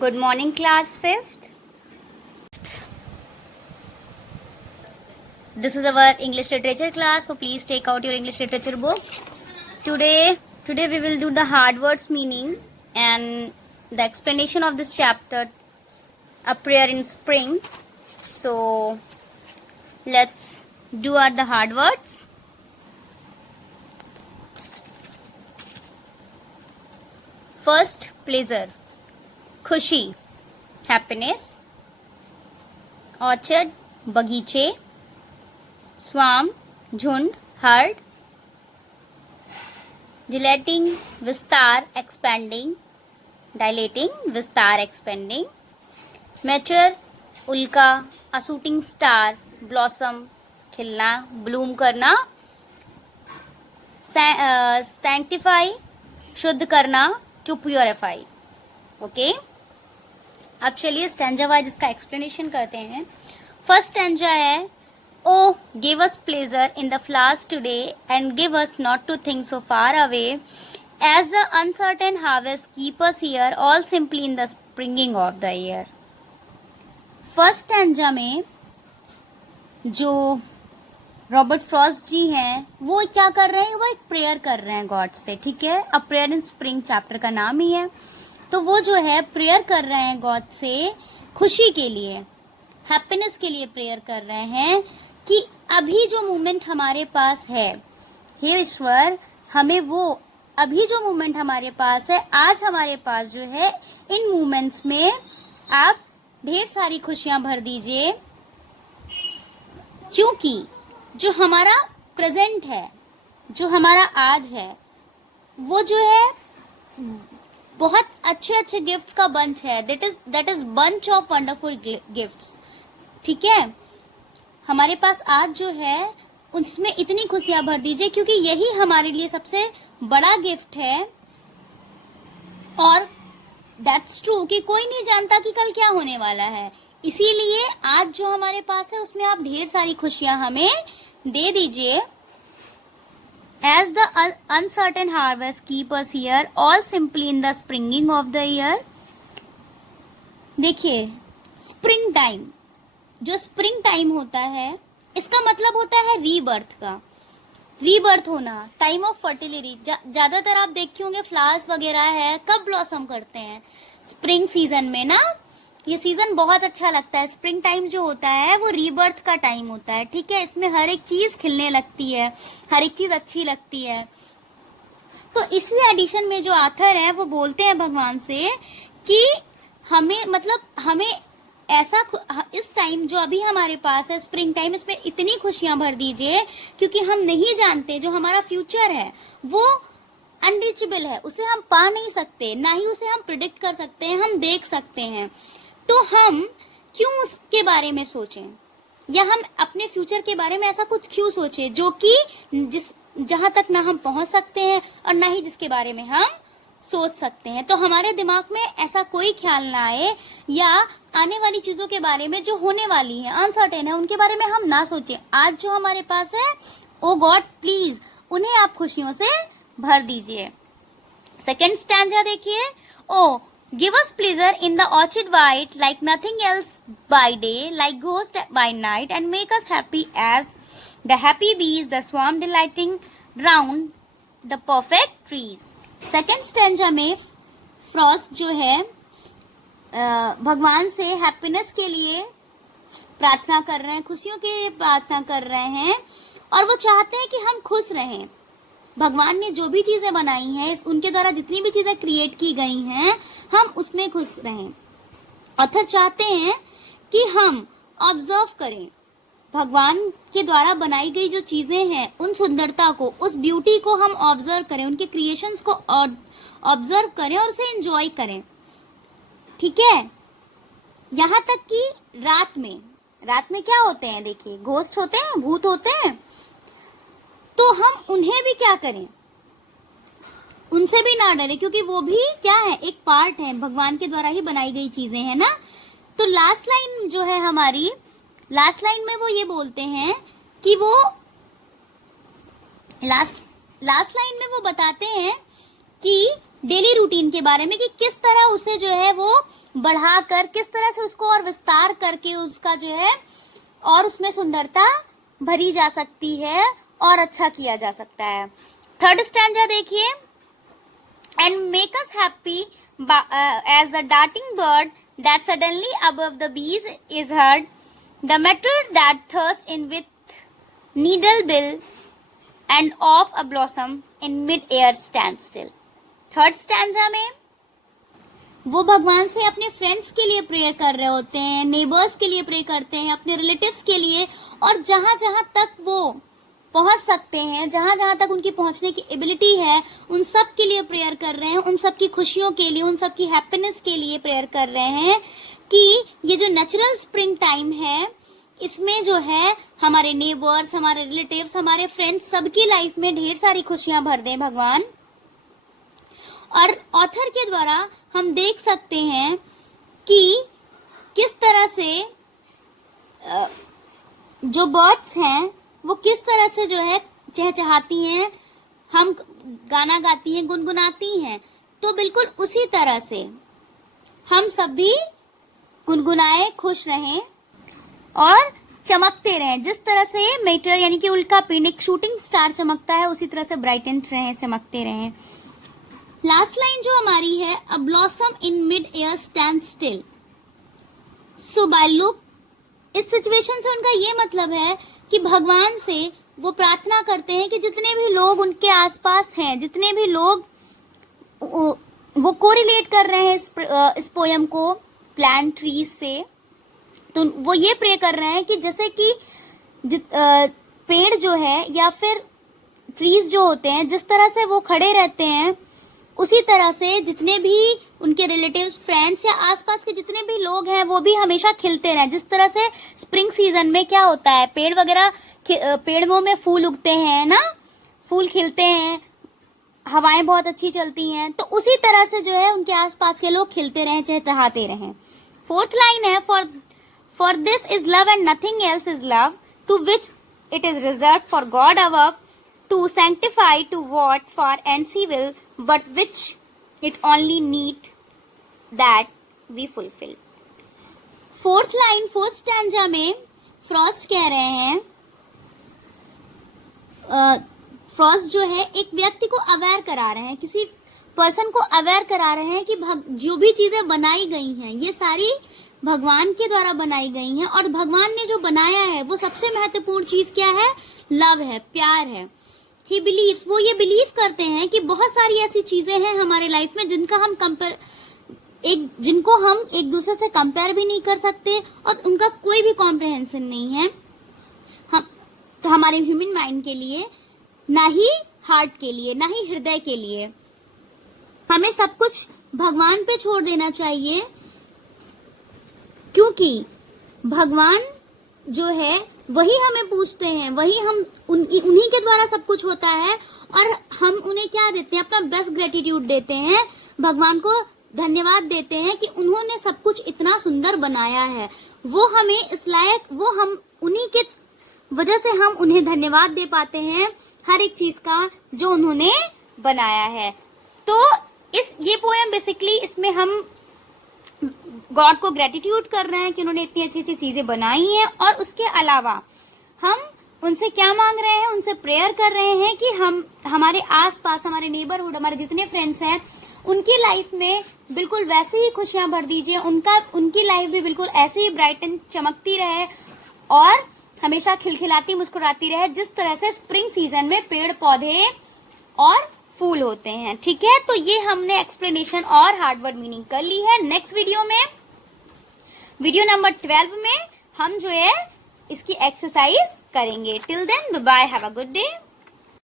Good morning, class 5th. This is our English literature class, so please take out your English literature book. Today we will do the hard words meaning and the explanation of this chapter, A Prayer in Spring. So let's do out the hard words. First, pleasure, खुशी, happiness. Orchard, बगीचे. Swarm, झुंड, herd. Dilating, विस्तार, expanding. Dilating, विस्तार, expanding. Mature, उल्का, a shooting star, blossom, खिलना, bloom करना. Sanctify, शुद्ध करना, to purify. ओके, अब चलिए स्टैंजा वाइज इसका एक्सप्लेनेशन करते हैं. फर्स्ट स्टैंजा है, oh give us pleasure in the flowers today and give us not to think so far away as the uncertain harvest keep us here all simply in the springing of the year. First stanza में जो Robert Frost जी हैं वो क्या कर रहे हैं, वो एक प्रेयर कर रहे हैं गॉड से. ठीक है, a prayer in spring chapter का नाम ही है. तो वो जो है प्रेयर कर रहे हैं गॉड से खुशी के लिए, हैप्पीनेस के लिए प्रेयर कर रहे हैं कि अभी जो मोमेंट हमारे पास है, हे ईश्वर हमें वो अभी जो मोमेंट हमारे पास है, आज हमारे पास जो है, इन मोमेंट्स में आप ढेर सारी खुशियां भर दीजिए. क्योंकि जो हमारा प्रेजेंट है, जो हमारा आज है, वो जो है बहुत अच्छे अच्छे गिफ्ट्स का बंच है. That is bunch of wonderful gifts. ठीक है, हमारे पास आज जो है उसमें इतनी खुशियां भर दीजिए क्योंकि यही हमारे लिए सबसे बड़ा गिफ्ट है. और दैट्स ट्रू कि कोई नहीं जानता कि कल क्या होने वाला है, इसीलिए आज जो हमारे पास है उसमें आप ढेर सारी खुशियां हमें दे दीजिए. As the uncertain harvest keep us here, all simply in the springing of the year. देखिए, स्प्रिंग टाइम, जो स्प्रिंग टाइम होता है इसका मतलब होता है रीबर्थ का, रीबर्थ होना, टाइम ऑफ फर्टिलिटी. ज्यादातर आप देखे होंगे फ्लावर्स वगैरह है कब ब्लॉसम करते हैं, स्प्रिंग सीजन में ना. ये सीजन बहुत अच्छा लगता है. स्प्रिंग टाइम जो होता है वो रीबर्थ का टाइम होता है. ठीक है, इसमें हर एक चीज खिलने लगती है, हर एक चीज अच्छी लगती है. तो इसी एडिशन में जो आथर है वो बोलते हैं भगवान से कि हमें ऐसा इस टाइम जो अभी हमारे पास है स्प्रिंग टाइम, इसमें इतनी खुशियां भर दीजिए क्योंकि हम नहीं जानते जो हमारा फ्यूचर है वो अनरीचेबल है, उसे हम पा नहीं सकते, ना ही उसे हम प्रिडिक्ट कर सकते हैं, हम देख सकते हैं. तो हम क्यों उसके बारे में सोचें, या हम अपने फ्यूचर के बारे में ऐसा कुछ क्यों सोचें जो कि जहां तक ना हम पहुंच सकते हैं और ना ही जिसके बारे में हम सोच सकते हैं. तो हमारे दिमाग में ऐसा कोई ख्याल ना आए या आने वाली चीजों के बारे में जो होने वाली है, अनसर्टेन है, उनके बारे में हम ना सोचें. आज जो हमारे पास है, ओ गॉड प्लीज उन्हें आप खुशियों से भर दीजिए. सेकेंड स्टैंजा देखिए, ओ give us pleasure in the orchard white like nothing else by day, like ghost by night, and make us happy as the happy bees, the swarm delighting round the perfect trees. Second stanza में Frost जो है भगवान से happiness के लिए प्रार्थना कर रहे हैं, खुशियों के लिए प्रार्थना कर रहे हैं, और वो चाहते हैं कि हम खुश रहें. भगवान ने जो भी चीजें बनाई हैं, उनके द्वारा जितनी भी चीजें क्रिएट की गई हैं, हम उसमें खुश रहें. ऑथर चाहते हैं कि हम ऑब्जर्व करें भगवान के द्वारा बनाई गई जो चीजें हैं, उन सुंदरता को, उस ब्यूटी को हम ऑब्जर्व करें, उनके क्रिएशंस को ऑब्जर्व करें और उसे एंजॉय करें. ठीक है, यहाँ तक कि रात में क्या होते हैं, देखिए घोस्ट होते हैं, भूत होते हैं, तो हम उन्हें भी क्या करें, उनसे भी ना डरे क्योंकि वो भी क्या है, एक पार्ट है, भगवान के द्वारा ही बनाई गई चीजें हैं ना. तो लास्ट लाइन जो है हमारी, लास्ट लाइन में वो ये बोलते हैं कि वो लास्ट लाइन में वो बताते हैं कि डेली रूटीन के बारे में कि किस तरह उसे जो है वो बढ़ाकर किस तरह से उसको और विस्तार करके उसका जो है और उसमें सुंदरता भरी जा सकती है और अच्छा किया जा सकता है। थर्ड स्टैंजा देखिए, and make us happy as the darting bird that suddenly above the bees is heard, the meteor that thrust in with needle bill and off a blossom in mid air stand still. Third stanza में वो भगवान से अपने friends के लिए prayer कर रहे होते हैं, नेबर्स के लिए प्रे करते हैं, अपने रिलेटिव्स के लिए, और जहां जहां तक वो पहुंच सकते हैं, जहां जहां तक उनकी पहुंचने की एबिलिटी है, उन सब के लिए प्रेयर कर रहे हैं, उन सब की खुशियों के लिए, उन सब की हैप्पीनेस के लिए प्रेयर कर रहे हैं कि ये जो नेचुरल स्प्रिंग टाइम है इसमें जो है हमारे नेबर्स, हमारे रिलेटिव्स, हमारे फ्रेंड्स सबकी लाइफ में ढेर सारी खुशियां भर दें भगवान। और ऑथर के द्वारा हम देख सकते हैं कि किस तरह से जो बर्ड्स हैं वो किस तरह से जो है चहचहाती हैं, हम गाना गाती हैं, गुनगुनाती हैं, तो बिल्कुल उसी तरह से हम सब भी गुनगुनाए, खुश रहें और चमकते रहें। जिस तरह से मेटर यानी कि उल्का पिंड एक शूटिंग स्टार चमकता है, उसी तरह से ब्राइटेंट रहें, चमकते रहें। लास्ट लाइन जो हमारी है, a blossom in mid air stand still. So by look, इस सिचुएशन से उनका ये मतलब है कि भगवान से वो प्रार्थना करते हैं कि जितने भी लोग उनके आसपास हैं, जितने भी लोग वो कोरिलेट कर रहे हैं इस पोयम को प्लांट ट्रीज से, तो वो ये प्रे कर रहे हैं कि जैसे कि पेड़ जो है या फिर ट्रीज जो होते हैं, जिस तरह से वो खड़े रहते हैं, उसी तरह से जितने भी उनके रिलेटिव्स, फ्रेंड्स या आसपास के जितने भी लोग हैं वो भी हमेशा खिलते रहें। जिस तरह से स्प्रिंग सीजन में क्या होता है, पेड़ वगैरह, पेड़ों में फूल उगते हैं ना, फूल खिलते हैं, हवाएं बहुत अच्छी चलती हैं, तो उसी तरह से जो है उनके आसपास के लोग खिलते रहें, चहचहाते रहें। फोर्थ लाइन है, for this is love and nothing else is love, to which it is reserve for God our to sanctify to what for and he will, but which it only need that we fulfill। Fourth line, fourth stanza में Frost कह रहे हैं, Frost जो है एक व्यक्ति को aware करा रहे हैं, किसी पर्सन को अवेयर करा रहे हैं कि जो भी चीजें बनाई गई हैं ये सारी भगवान के द्वारा बनाई गई हैं, और भगवान ने जो बनाया है वो सबसे महत्वपूर्ण चीज क्या है, लव है, प्यार है। ही बिलीव्स, वो ये बिलीव करते हैं कि बहुत सारी ऐसी चीजें हैं हमारे लाइफ में जिनको हम एक दूसरे से कंपेयर भी नहीं कर सकते और उनका कोई भी कॉम्प्रहेंशन नहीं है तो हमारे ह्यूमन माइंड के लिए, ना ही हार्ट के लिए, ना ही हृदय के लिए। हमें सब कुछ भगवान पे छोड़ देना चाहिए, क्योंकि भगवान जो है वही हमें पूछते हैं, वही हम उन्हीं के द्वारा सब कुछ होता है, और हम उन्हें क्या देते हैं, अपना बेस्ट ग्रेटिट्यूड देते हैं, भगवान को धन्यवाद देते हैं कि उन्होंने सब कुछ इतना सुंदर बनाया है। वो हमें इस लायक, वो हम उन्हीं के वजह से हम उन्हें धन्यवाद दे पाते हैं हर एक चीज का जो उन्होंने बनाया है। तो ये पोएम बेसिकली, इसमें हम गॉड को ग्रेटिट्यूड कर रहे हैं कि उन्होंने इतनी अच्छी अच्छी चीजें बनाई हैं, और उसके अलावा हम उनसे क्या मांग रहे हैं, उनसे प्रेयर कर रहे हैं कि हम हमारे आसपास, हमारे नेबरहुड, हमारे जितने फ्रेंड्स हैं उनकी लाइफ में बिल्कुल वैसे ही खुशियां भर दीजिए, उनकी लाइफ भी बिल्कुल ऐसे ही ब्राइट एंड चमकती रहे और हमेशा खिलखिलाती मुस्कुराती रहे, जिस तरह से स्प्रिंग सीजन में पेड़ पौधे और फूल होते हैं। ठीक है, तो ये हमने एक्सप्लेनेशन और हार्डवर्ड मीनिंग कर ली है। नेक्स्ट वीडियो में, वीडियो नंबर 12 में हम जो है इसकी एक्सरसाइज करेंगे। Till then bye bye, have a good day.